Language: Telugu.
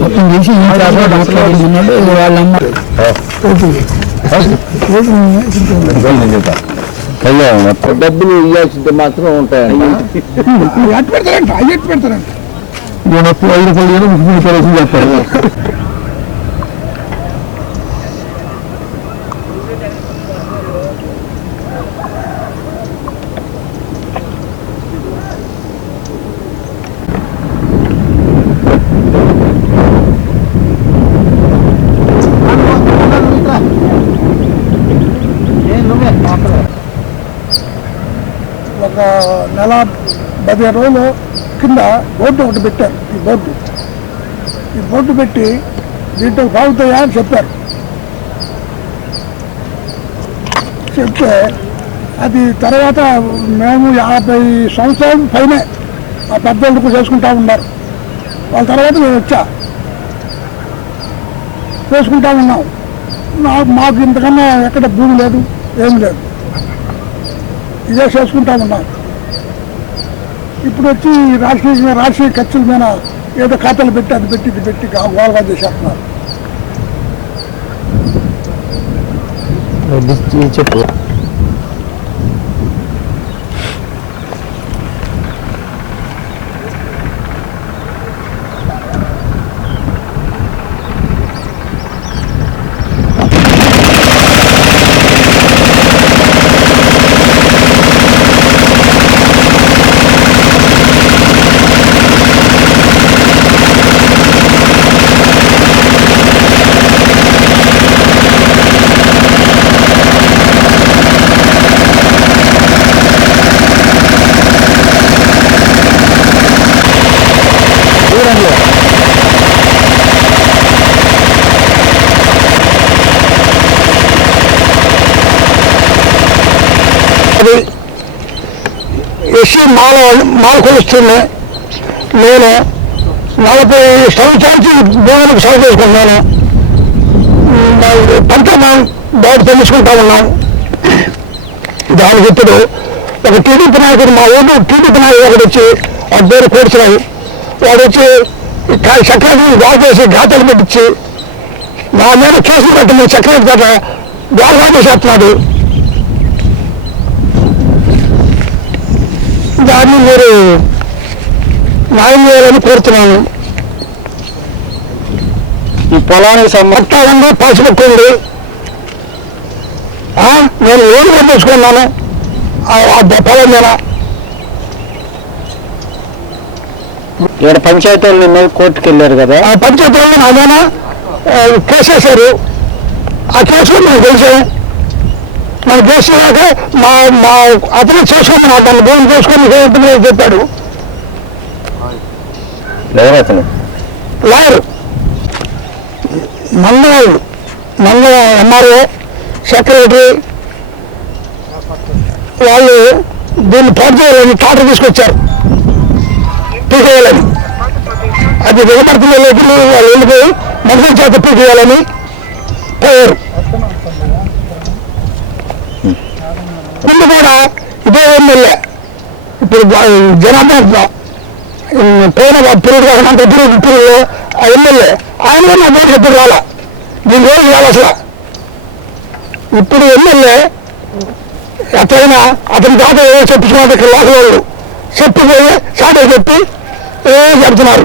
మొత్తం చేసి వాళ్ళమ్మ డబ్బులు ఇవ్వాల్సింది మాత్రం ఉంటాయండి ఎట్టు పెడతారంట పెడతారంట నేను ఐదు రూపాయలు ముఖ్యమంత్రి నెల పదిహేను రోజులు కింద బోర్డు ఒకటి పెట్టారు ఈ బోర్డు. ఈ బోర్డు పెట్టి దీంట్లో సాగుతాయా అని చెప్పారు. చెప్తే అది తర్వాత మేము యాభై సంవత్సరాల పైనే ఆ పెద్దోళ్ళకు చేసుకుంటా ఉన్నారు. వాళ్ళ తర్వాత మేము వచ్చా. చేసుకుంటా ఉన్నాం. నాకు మాకు ఇంతకన్నా ఎక్కడ భూమి లేదు ఏం లేదు. ఇదే చేసుకుంటా ఉన్నాం. ఇప్పుడు వచ్చి రాజకీయ రాజకీయ ఖర్చుల మీద ఏదో ఖాతాలు పెట్టి అది పెట్టి ఇది పెట్టి గోల్గా చేసేస్తున్నారు. చెప్పు అది ఎస్సీ మాల మాల నేను నలభై సంవత్సరాల భూములకు సాగు చేసుకున్నాను పంట బాగా తెలుసుకుంటా ఉన్నాం. దానికి ఇప్పుడు ఒక టీడీపీ నాయకుడు మా ఊరు టీడీపీ నాయకుడు ఒకటి వచ్చి ఆ పేరు కోర్చున్నాయి వాడు వచ్చి చక్రాన్ని బాగు చేసి ఘాతలు పెట్టించి నా మీద కేసులు పెట్టింది చక్రం గత బాగా చేస్తున్నాడు దాన్ని మీరు న్యాయం చేయాలని కోరుతున్నాను. ఈ పొలానికి పాస్బుక్ ఉంది నేను ఏడు పంపించుకున్నాను ఆ పొలం మీద. ఇక్కడ పంచాయతీ వాళ్ళు నిన్న కోర్టుకు వెళ్ళారు కదా. ఆ పంచాయతీలో నాదైనా కేసు వేశారు ఆ కేసులో మేము గెలిచాము మన గెలిచినాక మా మా అతను చేసుకుని అతను భూమి చేసుకుని చెప్పాడు. ఎవరు అతను? లాయర్. నల్ల నల్ల ఎంఆర్ఓ సెక్రటరీ. వాళ్ళు దీన్ని పాటు చేయాలని టాటర్ తీసుకొచ్చారు. పీకేయాలని. అది వినపడుతున్న లోపల వాళ్ళు వెళ్ళిపోయి మనుషుల చేత పీకేయాలని పోయారు. ముందు కూడా ఇదే ఎమ్మెల్యే. ఇప్పుడు జనాభా పైన పీరియడ్ కాకుండా పీరియడ్ పీరియడ్ ఆ ఎమ్మెల్యే. ఆయన కూడా నా దగ్గర ఎప్పుడు రాలా? దీని రోజు రాలి అసలు? ఇప్పుడు ఎమ్మెల్యే ఎట్లయినా అతని తాత ఏదో చెప్తున్నారు ఇక్కడ లోకల్ వాళ్ళు చెప్పిపోయి చాటే చెప్పి ఏం చెప్తున్నారు